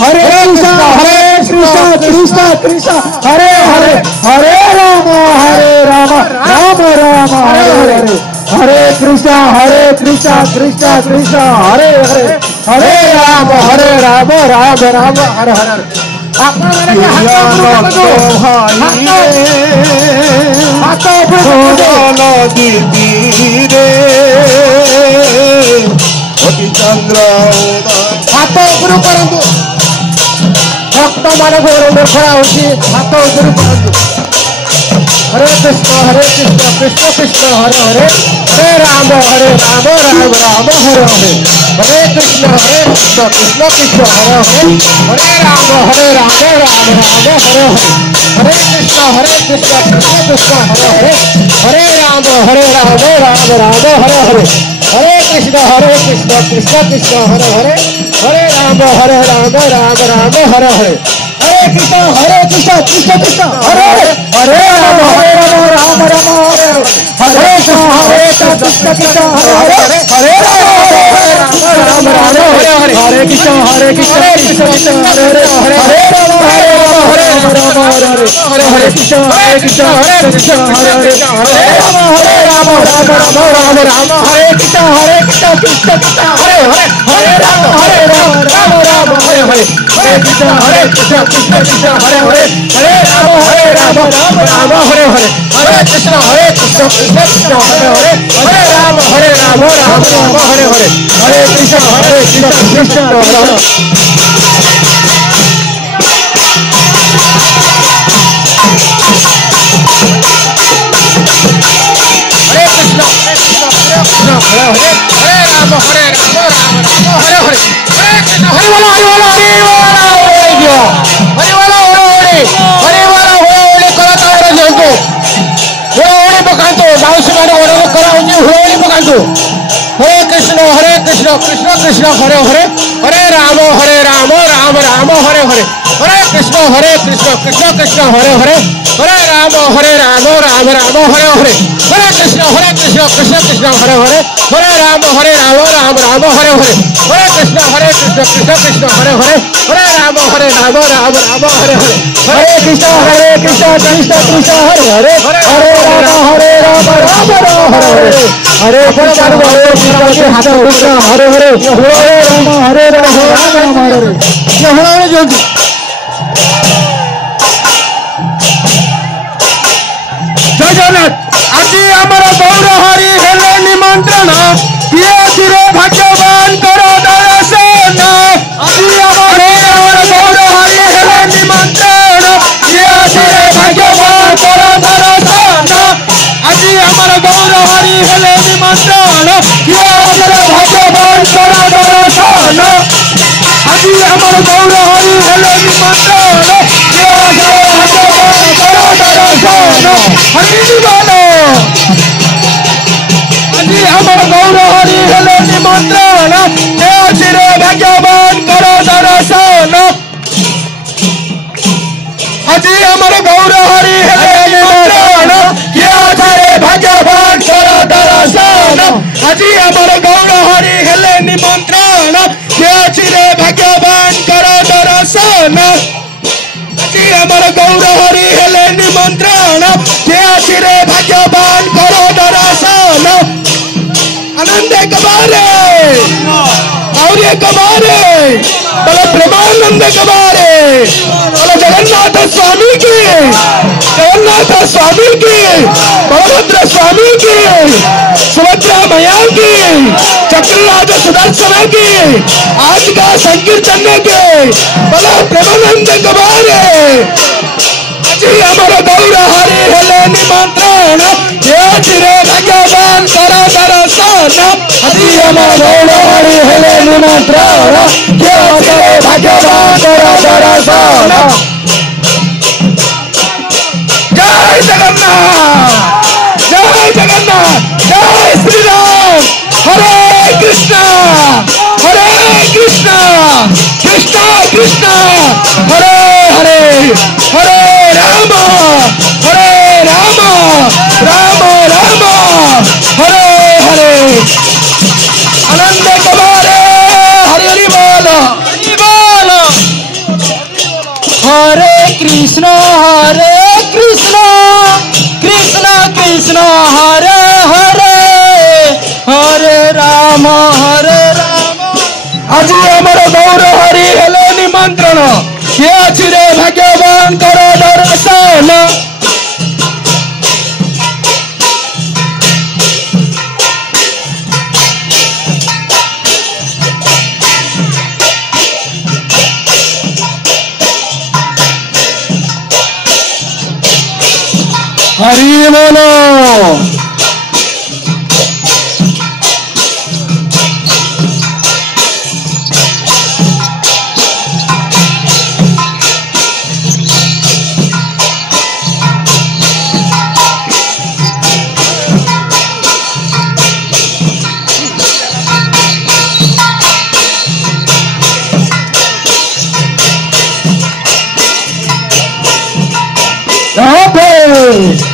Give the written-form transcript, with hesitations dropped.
हरे कृष्णा कृष्णा कृष्णा हरे हरे हरे राम राम राम हरे हरे हरे कृष्णा कृष्णा कृष्णा हरे हरे हरे राम राम राम हरे हरे चंद्र हाथ उपरू करंतु भक्त मान खड़ा होती हाथ उपरू करंतु हरे कृष्ण कृष्ण कृष्ण हरे हरे हरे राम राम राम हरे हरे हरे कृष्ण कृष्ण कृष्ण हरे हरे हरे राम राम हरे हरे हरे कृष्ण कृष्ण कृष्ण हरे हरे हरे राम राम हरे हरे हरे कृष्ण कृष्ण कृष्ण हरे हरे हरे राम हरे राम हरे हरे हरे कृष्ण कृष्ण कृष्ण हरे हरे हरे राम राम हरे हरे कृष्ण कृष्ण कृष्ण हरे हरे हरे राम हरे कृष्ण कृष्ण कृष्ण हरे हरे हरे राम हरे कृष्ण कृष्ण कृष्ण हरे हरे हरे राम हरे कृष्ण कृष्ण कृष्ण हरे हरे हरे राम हरे हरे हरे कृष्ण कृष्ण कृष्ण हरे हरे हरे राम हरे हरे हरे कृष्ण कृष्ण कृष्ण हरे हरे हरे राम हरे हरे हरे कृष्ण कृष्ण हरे हरे कृष्ण कृष्ण कृष्ण हरे हरे हरे राम राम हरे हरे हरे कृष्ण कृष्ण कृष्ण हरे हरे हरे राम राम हरे हरे हरे कृष्ण कृष्ण कृष्ण हरे हरे हरे राम राम हरे हरे हरे कृष्ण कृष्ण कृष्ण हरे हरे हरे राम हरे हरे हरे कृष्ण कृष्ण कृष्ण हरे हरे हरे राम हरे हरे हरे कृष्ण हाथ कृष्ण हरे हरे राम हरे जल्दी जय जगन्नाथ आज आमर गौर हरि हेले निमंत्रण किए चिरे भाग्यवान करो दर्शन आज आमर गौर हरि हेले निमंत्रण किए चिरे भाग्यवान करो दर्शन आज आमर गौर हरि हेले निमंत्रण किए चिरे भाग्यवान करो दर्शन आज आमर गौर हरि हेले निमंत्रण किए चिरे भाग्यवान करो दर्शन हरि बोलो আজি আমার গৌর হরি হেলে নিমন্ত্রণ হে চিরে ভাগ্যবান করো দর্শন আজি আমার গৌর হরি হেলে নিমন্ত্রণ হে চিরে ভাগ্যবান করো দর্শন আজি আমার গৌর হরি হেলে নিমন্ত্রণ হে চিরে ভাগ্যবান করো দর্শন আজি আমার গৌর হরি হেলে নিমন্ত্রণ হে চিরে ভাগ্যবান করো দর্শন आनंद कबारे और ये कबारे बोलो प्रेमानंद कबारे बोलो जगन्नाथ स्वामी की बलभद्र स्वामी की सुभद्रा मैया की चक्रराज सुदर्शन की आज का संकीर्तन के बोलो प्रेमानंद कबारे আজি আমার গৌর হরি হেলে নিমন্ত্রণ হে চিরে ভাগ্যবান করো দর্শন আজি আমার গৌর হরি হেলে নিমন্ত্রণ হে চিরে ভাগ্যবান করো দর্শন জয় জগন্নাথ জয় শ্রী রাম হরে কৃষ্ণ কৃষ্ণ কৃষ্ণ হরে হরে হরে राम राम हरे हरे आनंद कबारे हरि हरि बोलो कृष्ण कृष्ण कृष्ण हरे हरे हरे राम आज आमर गौर हरि हेले निमंत्रण ये अच्छी रे भाग्यवान कर दर्शन हरि बोलो Stop it!